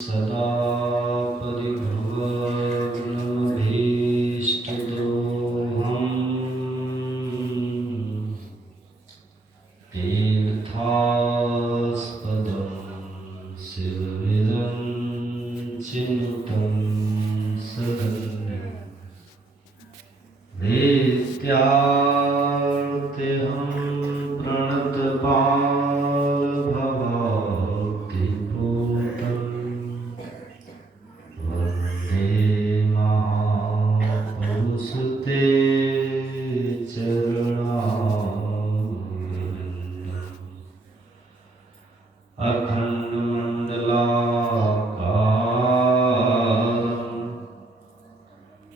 सदा परिभवग्नभीष्टदोहम् तीर्थास्पदं शिवविदं चिन्तं शरण्यं दैत्यार्त्यहं प्रणतपालभवाब्धिपूतं वन्दे महापुरुषते चरणारविन्दम् अखण्डमण्डलाकारं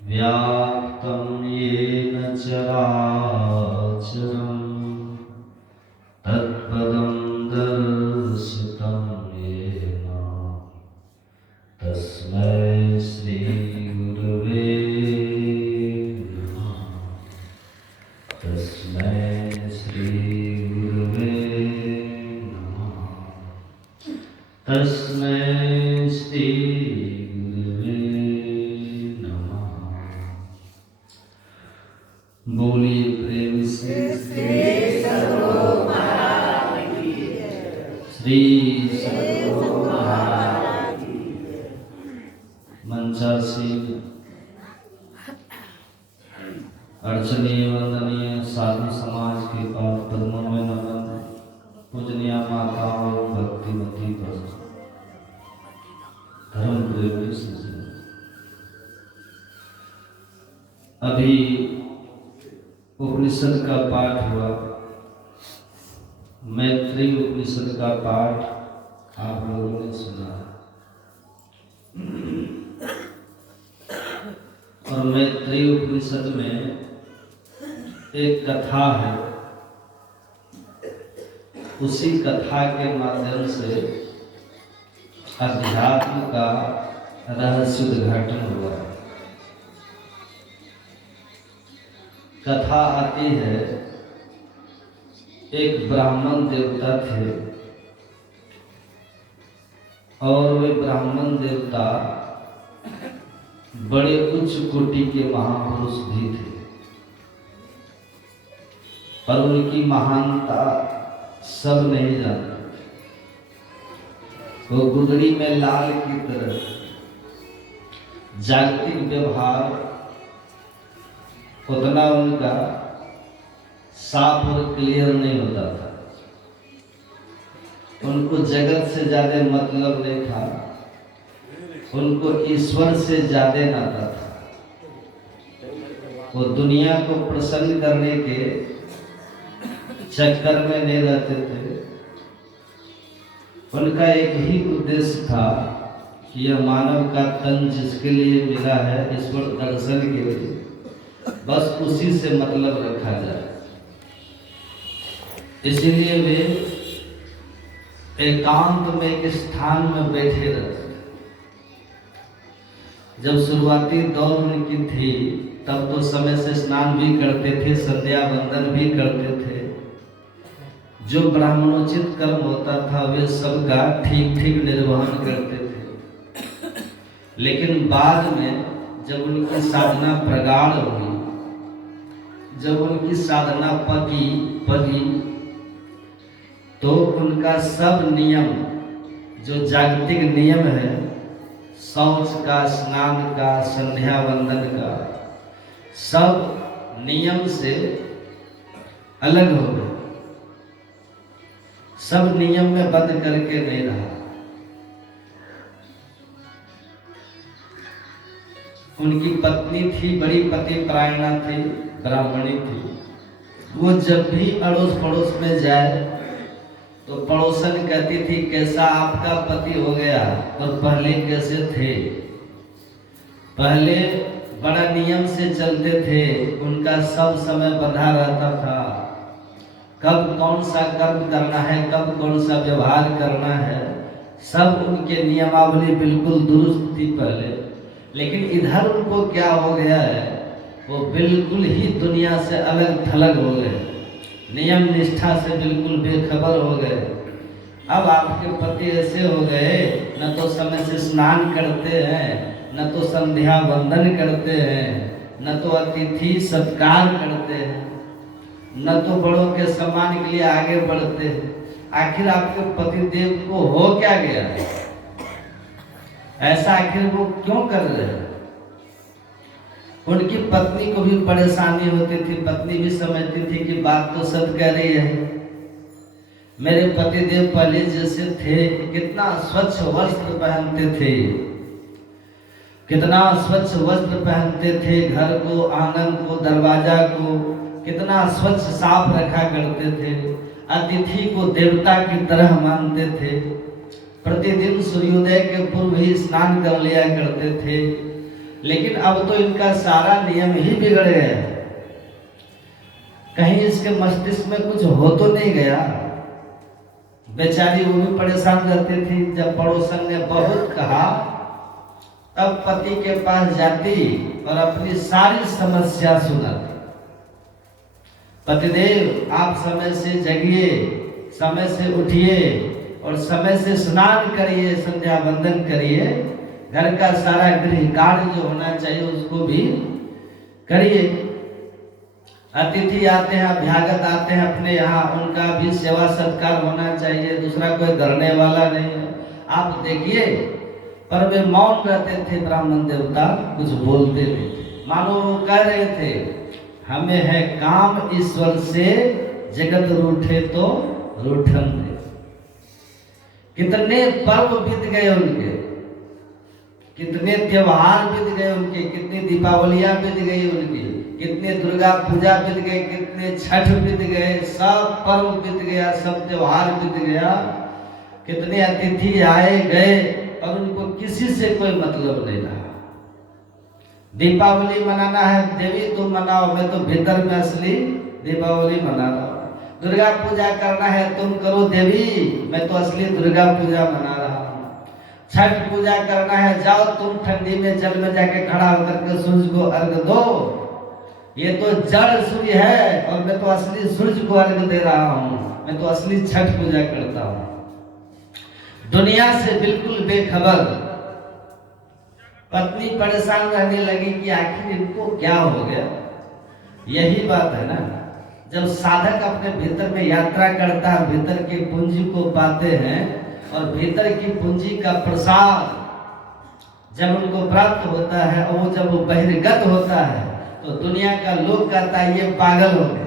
व्याप्तं येन चराचरं तत्पदं दर्शितं येन तस्मै श्रीगुरवे नमः। तस्मै श्रीगुरवे नमः। तस्मै श्रीगुरवे नमः। बोलिए प्रेम से श्री सद्गुरु महाराज मंचासीन अर्चनीय वंदनीय साधु समाज के पाद पद्मों में नमन। पूजनीय माताओं भक्तिमती पर धर्म प्रेमी सज्जन, अभी उपनिषद का पाठ हुआ। मैत्री उपनिषद का पाठ आप लोगों ने सुना है। और मैत्री उपनिषद में एक कथा है। उसी कथा के माध्यम से अध्यात्म का रहस्य उद्घाटन हुआ। कथा आती है, एक ब्राह्मण देवता थे और वे ब्राह्मण देवता बड़े उच्च कोटि के महापुरुष भी थे, पर उनकी महानता सब नहीं जानते। वो गुदड़ी में लाल की तरह जागतिक व्यवहार उतना उनका साफ और क्लियर नहीं होता था। उनको जगत से ज्यादा मतलब नहीं था, उनको ईश्वर से ज्यादा नाता था। वो दुनिया को प्रसन्न करने के चक्कर में नहीं रहते थे। उनका एक ही उद्देश्य था कि यह मानव का तन जिसके लिए मिला है ईश्वर दर्शन के लिए, बस उसी से मतलब रखा जाए। इसीलिए वे एकांत में एक स्थान में बैठे रहते। जब शुरुआती दौर उनकी थी तब तो समय से स्नान भी करते थे, संध्या वंदन भी करते थे। जो ब्राह्मणोचित कर्म होता था वे सबका ठीक ठीक निर्वहन करते थे। लेकिन बाद में जब उनकी साधना प्रगाढ़ हुई, जब उनकी साधना पकी तो उनका सब नियम, जो जागतिक नियम है, शौच का, स्नान का, संध्या वंदन का, सब नियम से अलग हो गए। सब नियम में बंद करके नहीं रहा। उनकी पत्नी थी, बड़ी पतिपरायणा थी, ब्राह्मणी थी। वो जब भी अड़ोस पड़ोस में जाए तो पड़ोसन कहती थी कैसा आपका पति हो गया और पहले कैसे थे। पहले बड़ा नियम से चलते थे, उनका सब समय बंधा रहता था। कब कौन सा कर्म करना है, कब कौन सा व्यवहार करना है, सब उनके नियमावली बिल्कुल दुरुस्त थी पहले। लेकिन इधर उनको क्या हो गया है, वो बिल्कुल ही दुनिया से अलग थलग हो गए, नियम निष्ठा से बिल्कुल बेखबर हो गए। अब आपके पति ऐसे हो गए, न तो समय से स्नान करते हैं, न तो संध्या वंदन करते हैं, न तो अतिथि सत्कार करते हैं, न तो बड़ों के सम्मान के लिए आगे बढ़ते हैं। आखिर आपके पति देव को हो क्या गया? ऐसा आखिर वो क्यों कर रहे हैं? उनकी पत्नी को भी परेशानी होती थी, पत्नी भी समझती थी कि बात तो सच कह रही है। मेरे पतिदेव पहले जैसे थे, कितना स्वच्छ वस्त्र पहनते थे, कितना स्वच्छ वस्त्र पहनते थे, घर को, आंगन को, दरवाजा को कितना स्वच्छ साफ रखा करते थे, अतिथि को देवता की तरह मानते थे, प्रतिदिन सूर्योदय के पूर्व ही स्नान कर लिया करते थे। लेकिन अब तो इनका सारा नियम ही बिगड़ गया। कहीं इसके मस्तिष्क में कुछ हो तो नहीं गया? बेचारी वो भी परेशान रहती थी। जब पड़ोसन ने बहुत कहा तब पति के पास जाती और अपनी सारी समस्या सुनाती। पतिदेव, आप समय से जगिए, समय से उठिए और समय से स्नान करिए, संध्या वंदन करिए, घर का सारा गृह कार्य जो होना चाहिए उसको भी करिए। अतिथि आते हैं, अभ्यागत आते हैं अपने यहाँ, उनका भी सेवा सत्कार होना चाहिए, दूसरा कोई करने वाला नहीं है। आप देखिए, पर वे मौन रहते थे। ब्राह्मण देवता कुछ बोलते नहीं, मानो वो कह रहे थे हमें है काम ईश्वर से, जगत रूठे तो रूठन दे। कितने पर्व बीत गए उनके, कितने त्योहार बीत गए उनके, कितनी दीपावलियां बीत गई उनकी, कितने दुर्गा पूजा बीत गए, कितने छठ बीत गए, सब पर्व बीत गया, सब त्योहार बीत गया, कितने अतिथि आए गए और उनको किसी से कोई मतलब नहीं रहा। दीपावली मनाना है, देवी तुम मनाओ, मैं तो भीतर में असली दीपावली मना रहा हूँ। दुर्गा पूजा करना है, तुम करो देवी, मैं तो असली दुर्गा पूजा मना रहा हूँ। छठ पूजा करना है, जाओ तुम ठंडी में जल में जाके खड़ा होकर के सूर्य को अर्घ दो, ये तो जड़ सूर्य है और मैं तो असली सूर्य को अर्घ दे रहा हूँ, मैं तो असली छठ पूजा करता हूँ। दुनिया से बिल्कुल बेखबर पत्नी परेशान रहने लगी कि आखिर इनको क्या हो गया। यही बात है ना, जब साधक अपने भीतर में यात्रा करता है, भीतर की पूंजी को पाते हैं और भीतर की पूंजी का प्रसाद जब उनको प्राप्त होता है और वो जब वो बहिर्गत होता है तो दुनिया का लोग कहता है ये पागल हो गए।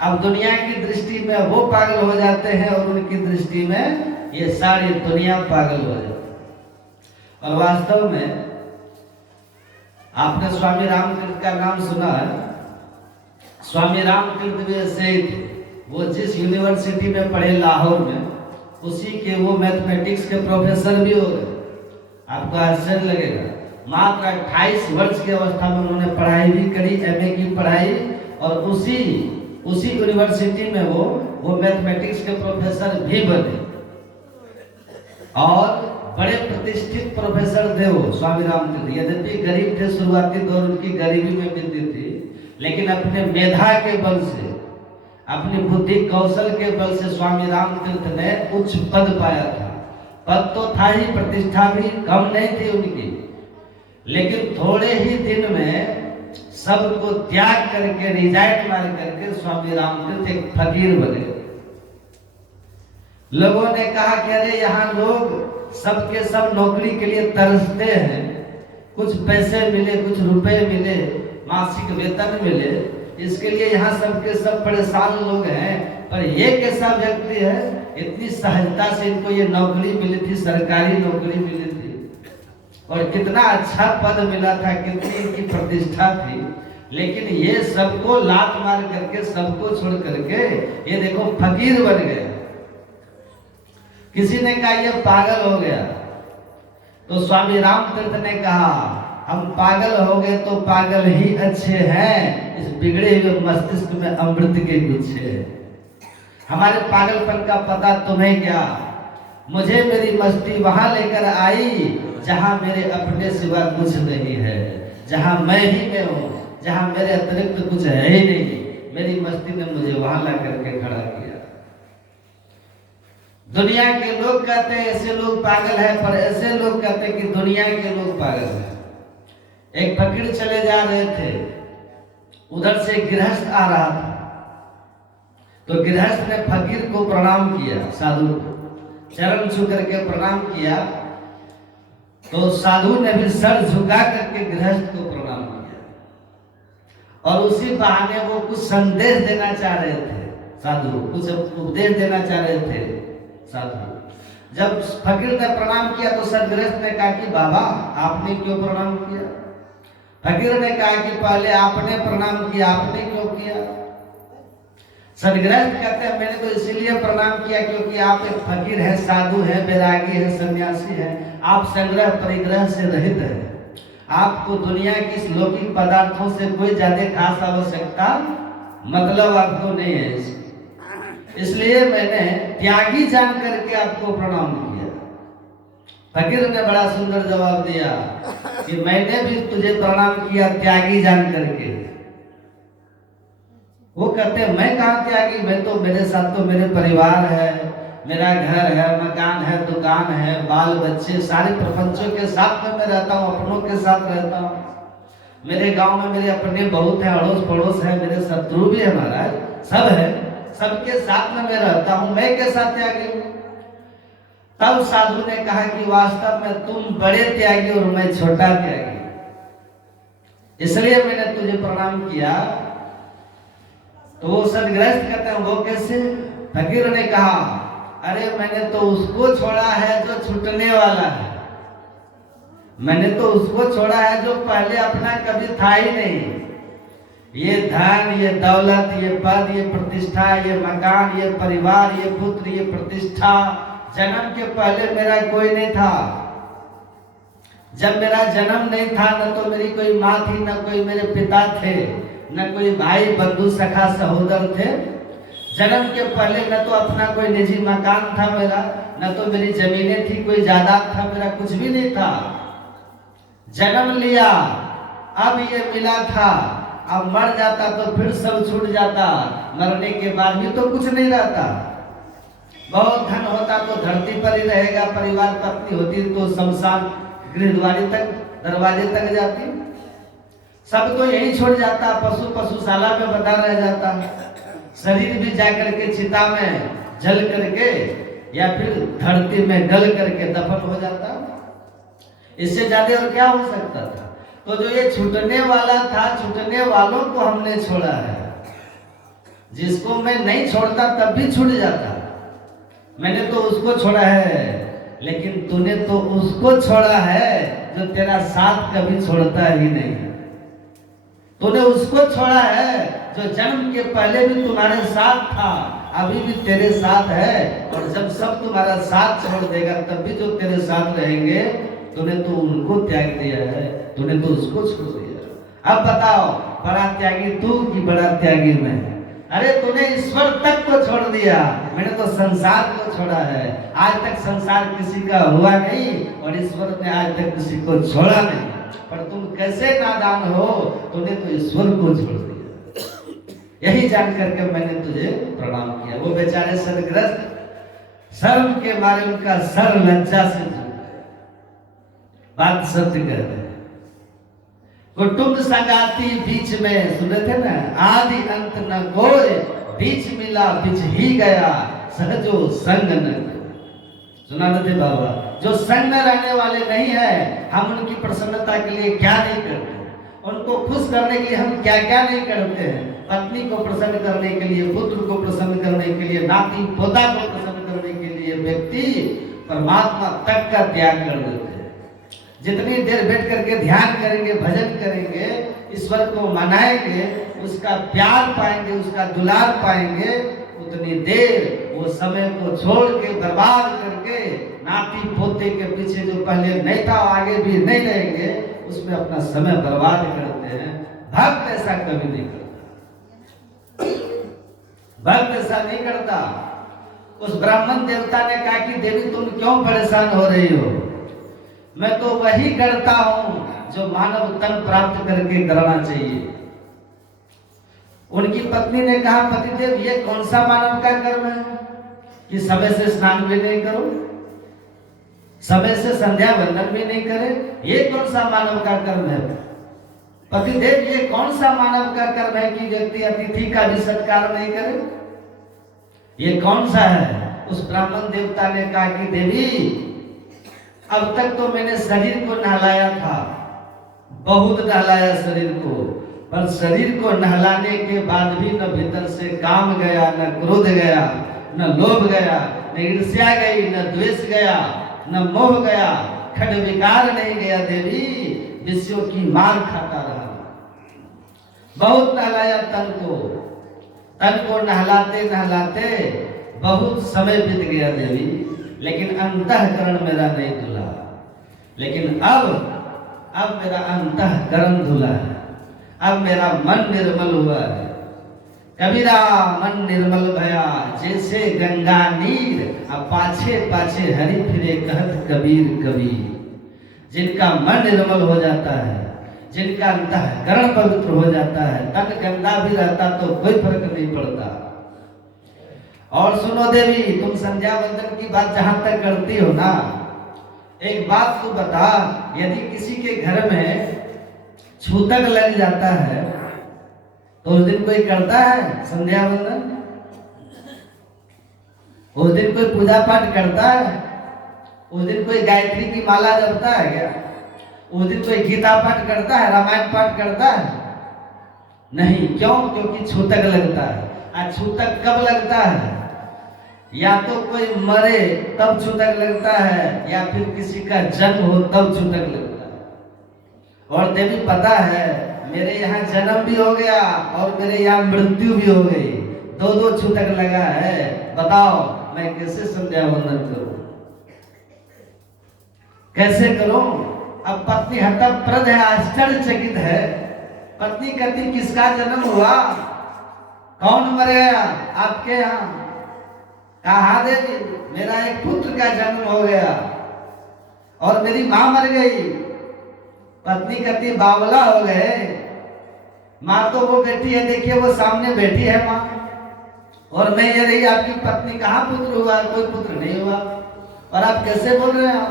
अब दुनिया की दृष्टि में वो पागल हो जाते हैं और उनकी दृष्टि में ये सारी दुनिया पागल हो जाती है। और वास्तव में आपने स्वामी रामतीर्थ का नाम सुना है। स्वामी रामतीर्थ भी ऐसे ही थे। वो जिस यूनिवर्सिटी में पढ़े लाहौर में, उसी के वो मैथमेटिक्स के प्रोफेसर भी हो गए। आपको आश्चर्य लगेगा, मात्र 28 वर्ष की अवस्था में उन्होंने पढ़ाई भी करी, एमए की पढ़ाई, और उसी यूनिवर्सिटी में वो मैथमेटिक्स के प्रोफेसर भी बने और बड़े प्रतिष्ठित प्रोफेसर थे वो स्वामी रामतीर्थ। यद्यपि गरीब थे, शुरुआती दौर उनकी गरीबी में बीती थी, लेकिन अपने मेधा के बल से, अपनी बुद्धि कौशल के बल से स्वामी रामतीर्थ ने उच्च पद पाया था। पद तो था ही, प्रतिष्ठा भी कम नहीं थी उनकी, लेकिन थोड़े ही दिन में सबको त्याग करके, रिजाइन मार करके स्वामी रामतीर्थ एक फकीर बने। लोगों ने कहा कि अरे यहाँ लोग सबके सब नौकरी के लिए तरसते हैं, कुछ पैसे मिले, कुछ रुपए मिले, मासिक वेतन मिले, इसके लिए यहाँ सबके सब परेशान लोग हैं। पर ये कैसा व्यक्ति है, इतनी सहजता से इनको ये नौकरी मिली थी, सरकारी नौकरी मिली थी और कितना अच्छा पद मिला था, कितनी इनकी प्रतिष्ठा थी, लेकिन ये सबको लात मार करके, सबको छोड़ करके ये देखो फकीर बन गया। किसी ने कहा ये पागल हो गया, तो स्वामी रामतीर्थ ने कहा हम पागल हो गए तो पागल ही अच्छे हैं, इस बिगड़े हुए मस्तिष्क में अमृत के गुच्छे। हमारे पागलपन का पता तुम्हें क्या, मुझे मेरी मस्ती वहां लेकर आई जहां मेरे अपने सिवा कुछ नहीं है, जहां मैं ही मैं हूं, जहां मेरे अतिरिक्त कुछ है ही नहीं। मेरी मस्ती ने मुझे वहां ला करके खड़ा किया। दुनिया के लोग कहते हैं ऐसे लोग पागल है, पर ऐसे लोग कहते हैं कि दुनिया के लोग पागल है। एक फकीर चले जा रहे थे, उधर से गृहस्थ आ रहा था, तो गृहस्थ ने फकीर को प्रणाम किया, साधु को चरण छू करके प्रणाम किया। तो साधु ने भी सर झुका करके गृहस्थ को प्रणाम किया और उसी बहाने वो कुछ संदेश देना चाह रहे थे। साधु कुछ उपदेश देना चाह रहे थे। साधु जब फकीर ने प्रणाम किया तो सदगृहस्थ ने कहा कि बाबा आपने क्यों प्रणाम किया? फकीर ने कहा कि पहले आपने प्रणाम किया, आपने क्यों किया? सदगृहस्थ कहते हैं मैंने तो इसीलिए प्रणाम किया क्योंकि आप एक फकीर है, साधु है, बैरागी है, सन्यासी है, आप संग्रह परिग्रह से रहित है, आपको दुनिया की लौकिक पदार्थों से कोई ज्यादा खास आवश्यकता मतलब आपको नहीं है। इसलिए मैंने त्यागी जान करके आपको प्रणाम किया। फकीर ने बड़ा सुंदर जवाब दिया कि मैंने भी तुझे प्रणाम किया त्यागी जान करके। वो कहते मैं कहाँ त्यागी, मैं तो मेरे साथ तो मेरे परिवार है, मेरा घर है, मकान है, दुकान है, बाल बच्चे सारे प्रपंचों के साथ में मैं रहता हूँ, अपनों के साथ रहता हूँ। मेरे गांव में मेरे अपने बहुत है, अड़ोस पड़ोस है, मेरे शत्रु भी है, महाराज सब है, सबके साथ में मैं रहता हूं, मैं कैसा त्यागी हूं? तब साधु ने कहा कि वास्तव में तुम बड़े त्यागी और मैं छोटा त्यागी, इसलिए मैंने तुझे प्रणाम किया। तो वो सदगृहस्थ कहते हैं वो कैसे? फकीर ने कहा अरे मैंने तो उसको छोड़ा है जो छूटने वाला है, मैंने तो उसको छोड़ा है जो पहले अपना कभी था ही नहीं। ये धन, ये दौलत, ये पद, ये प्रतिष्ठा, ये मकान, ये परिवार, ये पुत्र, ये प्रतिष्ठा, जन्म के पहले मेरा कोई नहीं था। जब मेरा जन्म नहीं था न तो मेरी कोई माँ थी, न कोई मेरे पिता थे, न कोई भाई बंधु सखा सहोदर थे। जन्म के पहले न तो अपना कोई निजी मकान था मेरा, न तो मेरी जमीनें थी, कोई जायदाद था मेरा, कुछ भी नहीं था। जन्म लिया, अब ये मिला था, अब मर जाता तो फिर सब छूट जाता, मरने के बाद भी तो कुछ नहीं रहता। बहुत धन होता तो धरती पर ही रहेगा, परिवार पत्नी होती तो शमशान गृहद्वारी तक, दरवाजे तक जाती, सब तो यही छोड़ जाता, पशु पशुशाला में बंधा रह जाता, शरीर भी जाकर के चिता में जल करके या फिर धरती में गल करके दफन हो जाता। इससे ज्यादा और क्या हो सकता था? तो जो ये छूटने वाला था, छूटने वालों को हमने छोड़ा है। जिसको मैं नहीं छोड़ता तब भी छूट जाता, मैंने तो उसको छोड़ा है, लेकिन तूने तो उसको छोड़ा है जो तेरा साथ कभी छोड़ता ही नहीं। तूने उसको छोड़ा है जो जन्म के पहले भी तुम्हारे साथ था, अभी भी तेरे साथ है, और जब सब तुम्हारा साथ छोड़ देगा तब भी जो तेरे साथ रहेंगे, तूने तो उनको त्याग दिया है, तूने तो उसको छोड़ दिया। अब बताओ बड़ा त्यागी तू कि बड़ा त्यागी मैं? अरे तूने ईश्वर तक को छोड़ दिया, मैंने तो संसार को छोड़ा है। आज तक संसार किसी का हुआ नहीं और ईश्वर ने आज तक किसी को छोड़ा नहीं, पर तुम कैसे नादान हो, तूने तो ईश्वर को छोड़ दिया। यही जान करके मैंने तुझे प्रणाम किया। वो बेचारे सदग्रस्त शर्म के मारे उनका सर लज्जा से झुक गया। बात सत्य कह रहे हैं। कुटुंब संगाती बीच में, सुने थे ना, आदि अंत न कोई, बीच मिला बीच ही गया, सहजो संग न। सुना थे बाबा, जो संग में रहने वाले नहीं है, हम उनकी प्रसन्नता के लिए क्या नहीं करते, उनको खुश करने के लिए हम क्या क्या नहीं करते हैं। पत्नी को प्रसन्न करने के लिए, पुत्र को प्रसन्न करने के लिए, नाती पोता को प्रसन्न करने के लिए व्यक्ति परमात्मा तक का त्याग कर देते हैं। जितनी देर बैठ करके ध्यान करेंगे, भजन करेंगे, ईश्वर को मनाएंगे, उसका प्यार पाएंगे, उसका दुलार पाएंगे, उतनी देर वो समय को छोड़ के बर्बाद करके नाती पोते के पीछे जो पहले नहीं था आगे भी नहीं रहेंगे, उसमें अपना समय बर्बाद करते हैं। भक्त ऐसा कभी नहीं करता, भक्त ऐसा नहीं करता। उस ब्राह्मण देवता ने कहा कि देवी तुम क्यों परेशान हो रही हो? मैं तो वही करता हूं जो मानव तन प्राप्त करके करना चाहिए। उनकी पत्नी ने कहा पतिदेव ये कौन सा मानव का कर्म है कि समय से स्नान भी नहीं करो, समय से संध्या वंदन भी नहीं करे? ये कौन सा मानव का कर्म है? पतिदेव, ये कौन सा मानव का कर्म है कि व्यक्ति अतिथि का भी सत्कार नहीं करे? ये कौन सा है? उस ब्राह्मण देवता ने कहा कि देवी, अब तक तो मैंने शरीर को नहलाया था, बहुत नहलाया शरीर को, पर शरीर को नहलाने के बाद भी न भीतर से काम गया, न क्रोध गया, न लोभ गया, न ईर्ष्या गई, न द्वेष गया, न मोह गया, खड विकार नहीं गया देवी, विषयों की मार खाता रहा। बहुत नहलाया तन को नहलाते नहलाते बहुत समय बीत गया देवी, लेकिन अंतःकरण मेरा नहीं धुला। लेकिन अब मेरा अंतःकरण धुला है, अब मेरा मन निर्मल हुआ है। कबीरा मन निर्मल भया जैसे गंगा नीर, अब पाछे पाछे हरि फिरे कहत कबीर कबीर। जिनका मन निर्मल हो जाता है, जिनका अंतःकरण पवित्र हो जाता है, तन गंदा भी रहता तो कोई फर्क नहीं पड़ता। और सुनो देवी, तुम संध्या वंदन की बात जहां तक करती हो ना, एक बात तू बता, यदि किसी के घर में छूतक लग जाता है तो उस दिन कोई करता है संध्या वंदन? उस दिन कोई पूजा पाठ करता है? उस दिन कोई गायत्री की माला जपता है क्या? उस दिन कोई गीता पाठ करता है, रामायण पाठ करता है? नहीं। क्यों? क्योंकि छूतक लगता है। आज छूतक कब लगता है? या तो कोई मरे तब छूतक लगता है, या फिर किसी का जन्म हो तब छूतक लगता है। और देवी पता है, मेरे यहाँ जन्म भी हो गया और मेरे यहाँ मृत्यु भी हो गई, दो छूतक लगा है। बताओ मैं कैसे संध्या वंदन करूं, कैसे करूं? अब पत्नी हतप्रद है, आश्चर्यचकित है। पत्नी कहती किसका जन्म हुआ, कौन मर गया आपके यहाँ? कहा देवी, मेरा एक पुत्र का जन्म हो गया और मेरी माँ मर गई। पत्नी कहती बावला हो गए, माँ तो वो बैठी है, देखिए वो सामने बैठी है माँ, और मैं ये रही आपकी पत्नी, कहाँ पुत्र हुआ? कोई पुत्र नहीं हुआ। और आप कैसे बोल रहे हैं?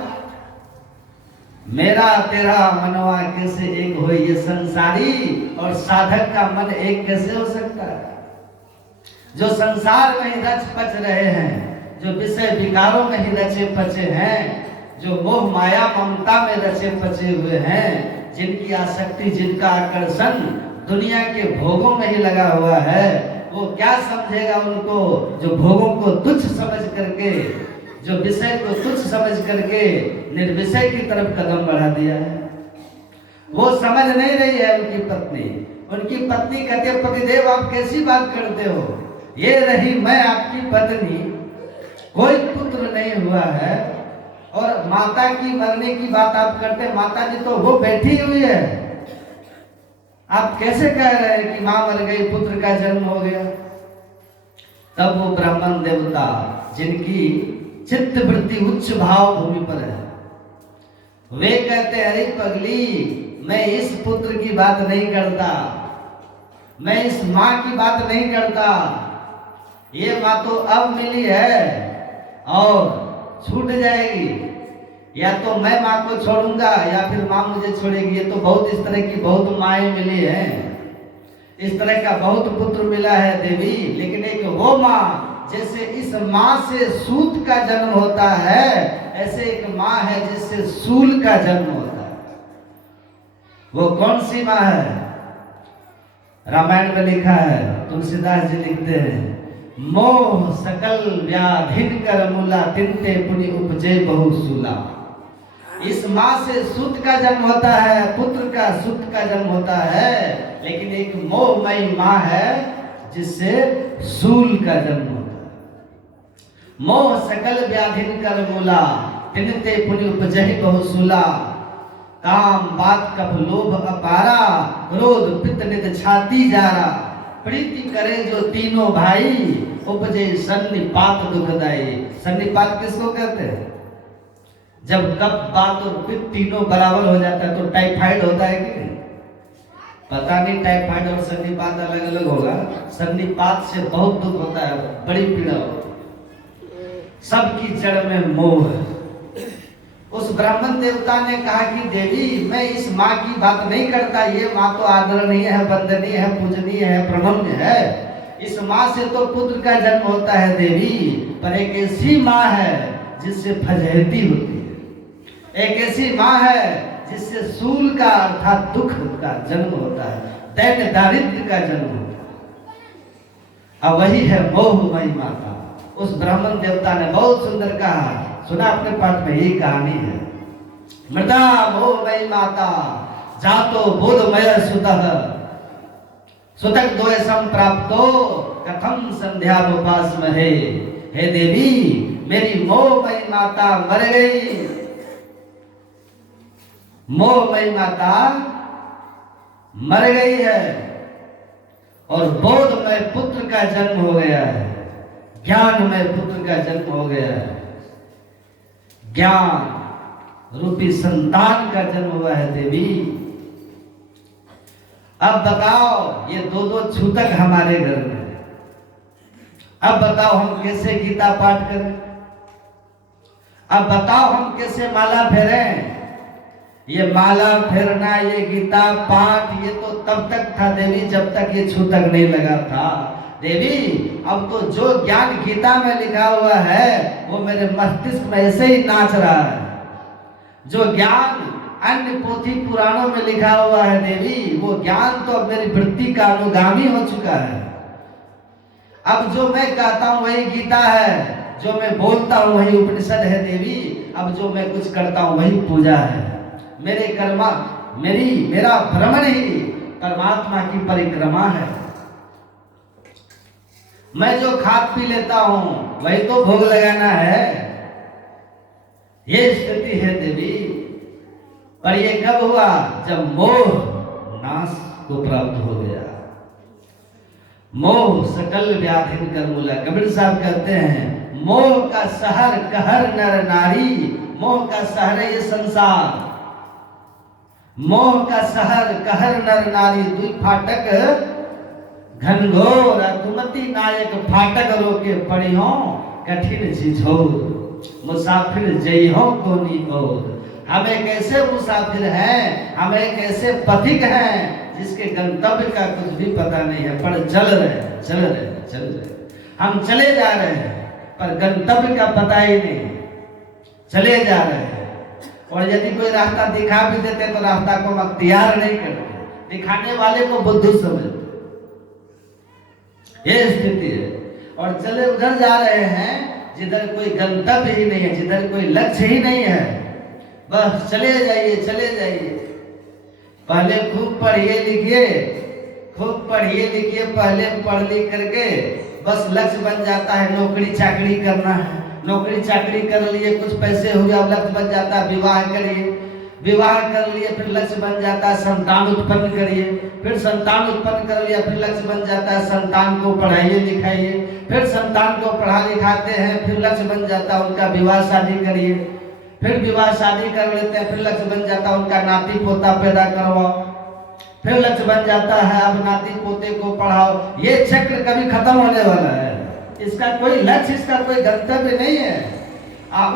मेरा तेरा मनवा कैसे एक हो, ये संसारी और साधक का मन एक कैसे हो सकता है? जो संसार में ही रच पच रहे हैं, जो विषय विकारों में ही रचे पचे हैं, जो मोह माया ममता में रचे पचे हुए हैं, जिनकी आसक्ति, जिनका आकर्षण दुनिया के भोगों में ही लगा हुआ है, वो क्या समझेगा उनको जो भोगों को तुच्छ समझ करके, जो विषय को तुच्छ समझ करके निर्विषय की तरफ कदम बढ़ा दिया है। वो समझ नहीं रही है उनकी पत्नी। उनकी पत्नी कहती है पतिदेव आप कैसी बात करते हो, ये रही मैं आपकी पत्नी, कोई पुत्र नहीं हुआ है, और माता की मरने की बात आप करते, माता जी तो वो बैठी हुई है, आप कैसे कह रहे हैं कि मां मर गई, पुत्र का जन्म हो गया? तब वो ब्राह्मण देवता, जिनकी चित्त वृत्ति उच्च भाव भूमि पर है, वे कहते अरे पगली, मैं इस पुत्र की बात नहीं करता, मैं इस माँ की बात नहीं करता, ये माँ तो अब मिली है और छूट जाएगी, या तो मैं माँ को छोड़ूंगा या फिर माँ मुझे छोड़ेगी। ये तो बहुत इस तरह की बहुत माएँ मिली हैं, इस तरह का बहुत पुत्र मिला है देवी, लेकिन एक वो माँ, जैसे इस माँ से सूत का जन्म होता है, ऐसे एक माँ है जिससे सूल का जन्म होता है। वो कौन सी माँ है? रामायण में लिखा है, तुलसीदास जी लिखते हैं, मोह सकल व्याधिन कर मूला, तिनते पुनि उपजे बहु सूला। इस माँ से सूत का जन्म होता है, पुत्र का सूत का जन्म होता है, लेकिन एक मोहमयी माँ है जिससे सूल का जन्म होता है। मोह सकल व्याधिन कर मूला, तिनते पुनि उपजहि बहु सूला। काम बात कफ लोभ अपारा, क्रोध पित्त नित छाती जारा। प्रीति करे जो तीनों भाई, उपजे सन्निपात दुखदाई। सन्निपात किसको कहते हैं? जब कफ बात और पित्त तीनों बराबर हो जाता है तो टाइफाइड होता है कि नहीं? पता नहीं, टाइफाइड और सन्निपात अलग अलग होगा। सन्निपात से बहुत दुख होता है, बड़ी पीड़ा होती है। सबकी जड़ में मोह है। उस ब्राह्मण देवता ने कहा कि देवी, मैं इस माँ की बात नहीं करता, ये माँ तो आदरणीय है, वंदनीय है, पूजनीय है, प्रणम्य है। इस माँ से तो पुत्र का जन्म होता है देवी, पर एक ऐसी माँ है जिससे फजहती होती है, एक ऐसी माँ है जिससे सूल का अर्थात दुख का जन्म होता है, दैन्य दारिद्र्य का जन्म होता है। अब वही है मोहमयी माता। उस ब्राह्मण देवता ने बहुत सुंदर कहा, सुना अपने पाठ में, यही कहानी है। मृदा मोहमयी माता जातो बोधमय सुतः सुतक दोय संप्राप्तो कथम संध्या उपासमहे। हे देवी, मेरी मोहमयी माता मर गई, मोहमयी माता मर गई है और बोधमय पुत्र का जन्म हो गया है, ज्ञानमय पुत्र का जन्म हो गया है, ज्ञान रूपी संतान का जन्म हुआ है देवी। अब बताओ, ये दो दो छूतक हमारे घर में, अब बताओ हम कैसे गीता पाठ करें, अब बताओ हम कैसे माला फेरें। ये माला फेरना, ये गीता पाठ, ये तो तब तक था देवी जब तक ये छूतक नहीं लगा था। देवी, अब तो जो ज्ञान गीता में लिखा हुआ है वो मेरे मस्तिष्क में ऐसे ही नाच रहा है। जो ज्ञान अन्य पोथी पुराणों में लिखा हुआ है देवी, वो ज्ञान तो अब मेरी वृत्ति का अनुगामी हो चुका है। अब जो मैं कहता हूँ वही गीता है, जो मैं बोलता हूँ वही उपनिषद है देवी। अब जो मैं कुछ करता हूँ वही पूजा है। मेरे कर्मा, मेरा भ्रमण ही परमात्मा की परिक्रमा है। मैं जो खा पी लेता हूँ वही तो भोग लगाना है। ये स्थिति है देवी। पर ये कब हुआ? जब मोह नाश को प्राप्त हो गया। मोह सकल व्याधिन कर मूला। कबीर साहब कहते हैं, मोह का शहर कहर नर नारी। मोह का शहर है ये संसार। मोह का शहर कहर नर नारी। दुई फाटक घनघोर तुमती नायक फाटक रोके पड़ी हो कठिन झिझोर। मुसाफिर जई हो कोनी और। हम एक ऐसे मुसाफिर हैं, हम एक ऐसे पथिक हैं जिसके गंतव्य का कुछ भी पता नहीं है, पर चल रहे। हम चले जा रहे हैं पर गंतव्य का पता ही नहीं, चले जा रहे हैं। और यदि कोई रास्ता दिखा भी देते तो रास्ता को हम अख्तियार नहीं करते, दिखाने वाले को बुद्धू समझते। ये स्थिति है। और चले उधर जा रहे हैं जिधर कोई गंतव्य ही नहीं है, जिधर कोई लक्ष्य ही नहीं है। बस चले जाइए। पहले खूब पढ़िए लिखिए, पहले पढ़ लिख करके बस लक्ष्य बन जाता है नौकरी चाकरी करना है। नौकरी चाकरी कर लिए, कुछ पैसे हुए, अब लक्ष्य बन जाता है विवाह करिए। विवाह कर लिए, फिर लक्ष्य बन जाता है संतान उत्पन्न करिए। फिर संतान उत्पन्न कर लिया, फिर लक्ष्य बन जाता है संतान को पढ़ाइए लिखाइए। फिर संतान को पढ़ा लिखाते हैं, फिर लक्ष्य बन जाता है उनका विवाह शादी करिए। फिर विवाह शादी कर लेते हैं, फिर लक्ष्य बन जाता है उनका नाती पोता पैदा करवाओ। फिर लक्ष्य बन जाता है अब नाती पोते को पढ़ाओ। ये चक्र कभी खत्म होने वाला है। इसका कोई लक्ष्य, इसका कोई गंतव्य नहीं है।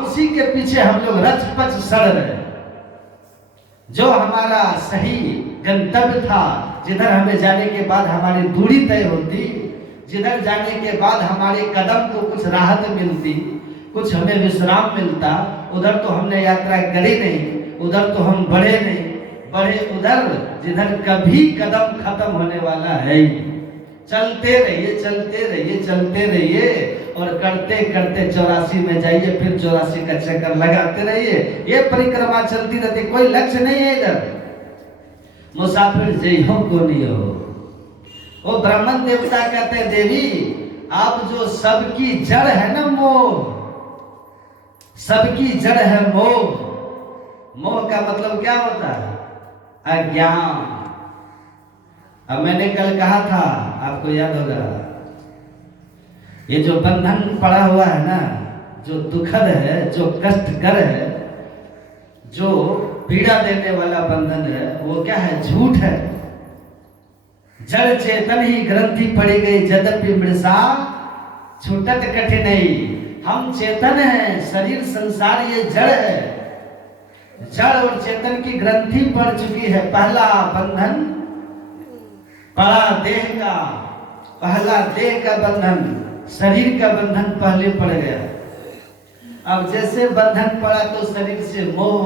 उसी के पीछे हम लोग रच पच सड़ रहे। जो हमारा सही गंतव्य था, जिधर हमें जाने के बाद हमारी दूरी तय होती, जिधर जाने के बाद हमारे कदम को कुछ राहत मिलती, कुछ हमें विश्राम मिलता, उधर तो हमने यात्रा करी नहीं, उधर तो हम बढ़े नहीं। बढ़े उधर जिधर कभी कदम खत्म होने वाला है। चलते रहिए और करते करते 84 में जाइए, फिर 84 का चक्कर लगाते रहिए। ये परिक्रमा चलती रहती, कोई लक्ष्य नहीं है इधर। मुसाफिर जई हो कोनी हो। वो ब्राह्मण देवता कहते हैं, देवी आप जो सबकी जड़ है ना, मोह, सबकी जड़ है मोह। मोह का मतलब क्या होता है? अज्ञान। अब मैंने कल कहा था, आपको याद होगा, ये जो बंधन पड़ा हुआ है ना, जो दुखद है, जो कष्टकर है, जो पीड़ा देने वाला बंधन है, वो क्या है? झूठ है। जड़ चेतन ही ग्रंथि पड़ी गई, यद्यपि मृषा छूटत कठिनाई। हम चेतन हैं, शरीर संसार ये जड़ है। जड़ और चेतन की ग्रंथि पड़ चुकी है। पहला बंधन पड़ा देह का, पहला देह का बंधन, शरीर का बंधन पहले पड़ गया। अब जैसे बंधन पड़ा तो शरीर से मोह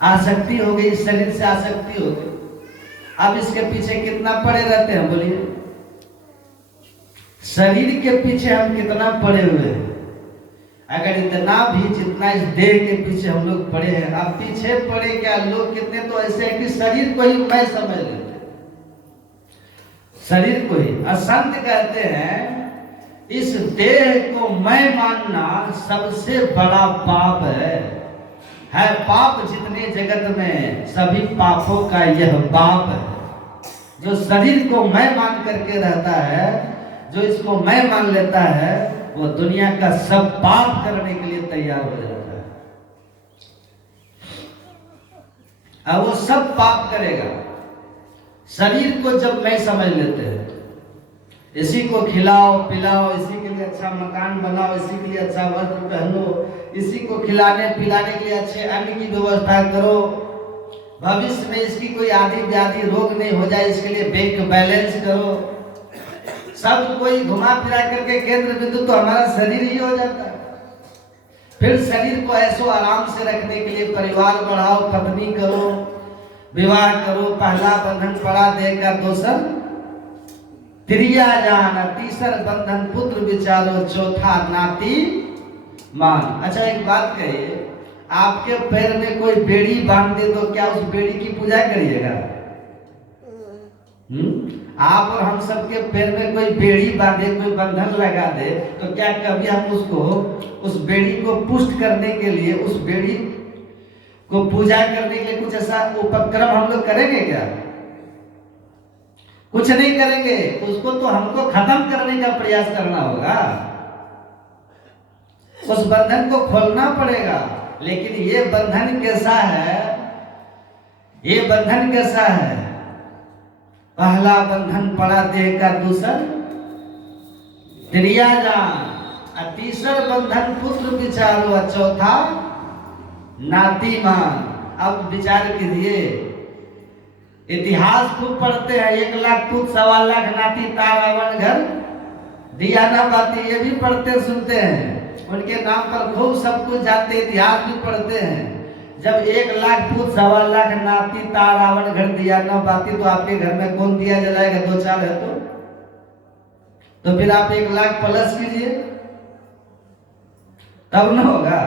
आसक्ति हो गई, शरीर से आसक्ति हो गई। अब इसके पीछे कितना पड़े रहते हैं, बोलिए? शरीर के पीछे हम कितना पड़े हुए हैं? अगर इतना भी जितना इस देह के पीछे हम लोग पड़े हैं, अब पीछे पड़े क्या लोग कितने तो ऐसे हैं कि शरीर को ही मैं समझ लेते, शरीर को ही। असंत कहते हैं इस देह को मैं मानना सबसे बड़ा पाप है पाप जितने जगत में, सभी पापों का यह बाप है। जो शरीर को मैं मान करके रहता है, जो इसको मैं मान लेता है, वो दुनिया का सब पाप करने के लिए तैयार हो जाता है। अब वो सब पाप करेगा। शरीर को जब मैं समझ लेते हैं, इसी को खिलाओ पिलाओ, इसी के लिए अच्छा मकान बनाओ, इसी के लिए अच्छा वस्त्र पहनो, इसी को खिलाने पिलाने के लिए अच्छे अन्न की व्यवस्था करो, भविष्य में इसकी कोई आदि व्याधि रोग नहीं हो जाए, इसके लिए बैंक बैलेंस करो, सब कोई घुमा फिरा करके केंद्र बिंदु तो हमारा शरीर ही हो जाता है। फिर शरीर को ऐसो आराम से रखने के लिए परिवार बढ़ाओ, पत्नी करो, विवाह करो। पहला बंधन पड़ा देह का, दोसर त्रिया जाना, तीसर बंधन पुत्र विचारो, चौथा नाती मान। अच्छा एक बात कहिए, आपके पैर में कोई बेड़ी बांध दे तो क्या उस बेड़ी की पूजा करिएगा? आप और हम सबके पैर में कोई बेड़ी बांधे, कोई बंधन लगा दे तो क्या कभी हम उसको, उस बेड़ी को पुष्ट करने के लिए, उस बेड़ी को पूजा करने के लिए कुछ ऐसा उपक्रम हम लोग करेंगे क्या? कुछ नहीं करेंगे। उसको तो हमको खत्म करने का प्रयास करना होगा, उस बंधन को खोलना पड़ेगा। लेकिन ये बंधन कैसा है, ये बंधन कैसा है? पहला बंधन पड़ा देह का, दूसर त्रिया जान, तीसर बंधन पुत्र विचारो, चौथा नाती मान। अब विचार कीजिए, इतिहास खूब पढ़ते हैं, 1 लाख पुत्र 1.25 लाख नाती, तारावन घर दिया ना बाती, ये भी पढ़ते सुनते हैं, उनके नाम पर खूब सब कुछ जाते, इतिहास भी पढ़ते हैं। जब 1 लाख पुत्र 1.25 लाख नाती, तारावन घर दिया ना बाती, तो आपके घर में कौन दिया जलाएगा? 2-4 है तो फिर आप 1 लाख प्लस कीजिए, तब ना होगा।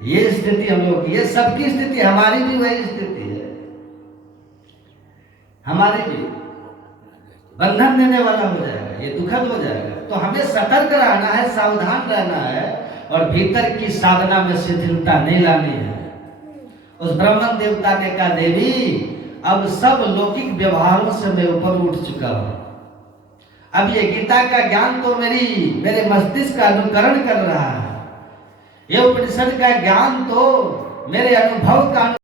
ये स्थिति हम लोग की, ये सबकी स्थिति, हमारी भी वही स्थिति है, हमारी भी बंधन देने वाला हो जाएगा, ये दुखद हो जाएगा। तो हमें सतर्क रहना है, सावधान रहना है, और भीतर की साधना में शिथिलता नहीं लानी है। उस ब्राह्मण देवता ने कहा, देवी अब सब लौकिक व्यवहारों से मैं ऊपर उठ चुका हूं, अब ये गीता का ज्ञान तो मेरे मस्तिष्क का अनुकरण कर रहा है, ये उपनिषद का ज्ञान तो मेरे अनुभव का